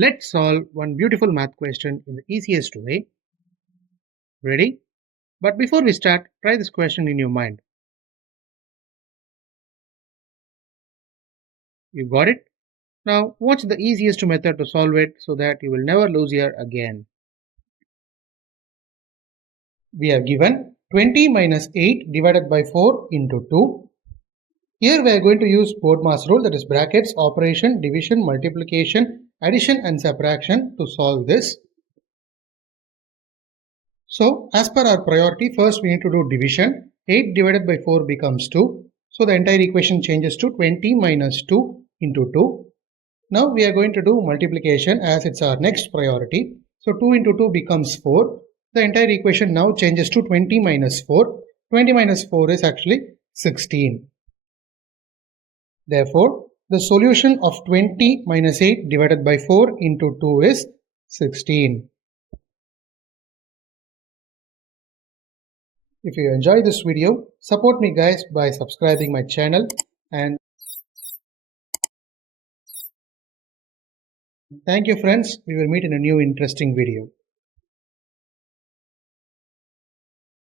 Let's solve one beautiful math question in the easiest way. Ready? But before we start, try this question in your mind. You got it? Now, what's the easiest method to solve it so that you will never lose here again? We have given 20 minus 8 divided by 4 into 2. Here we are going to use BODMAS rule, that is brackets, operation, division, multiplication, addition and subtraction to solve this. So as per our priority, first we need to do division. 8 divided by 4 becomes 2. So the entire equation changes to 20 minus 2 into 2. Now we are going to do multiplication as it's our next priority. So 2 into 2 becomes 4. The entire equation now changes to 20 minus 4. 20 minus 4 is actually 16. Therefore, the solution of 20 minus 8 divided by 4 into 2 is 16. If you enjoy this video, support me guys by subscribing my channel, and thank you friends. We will meet in a new interesting video.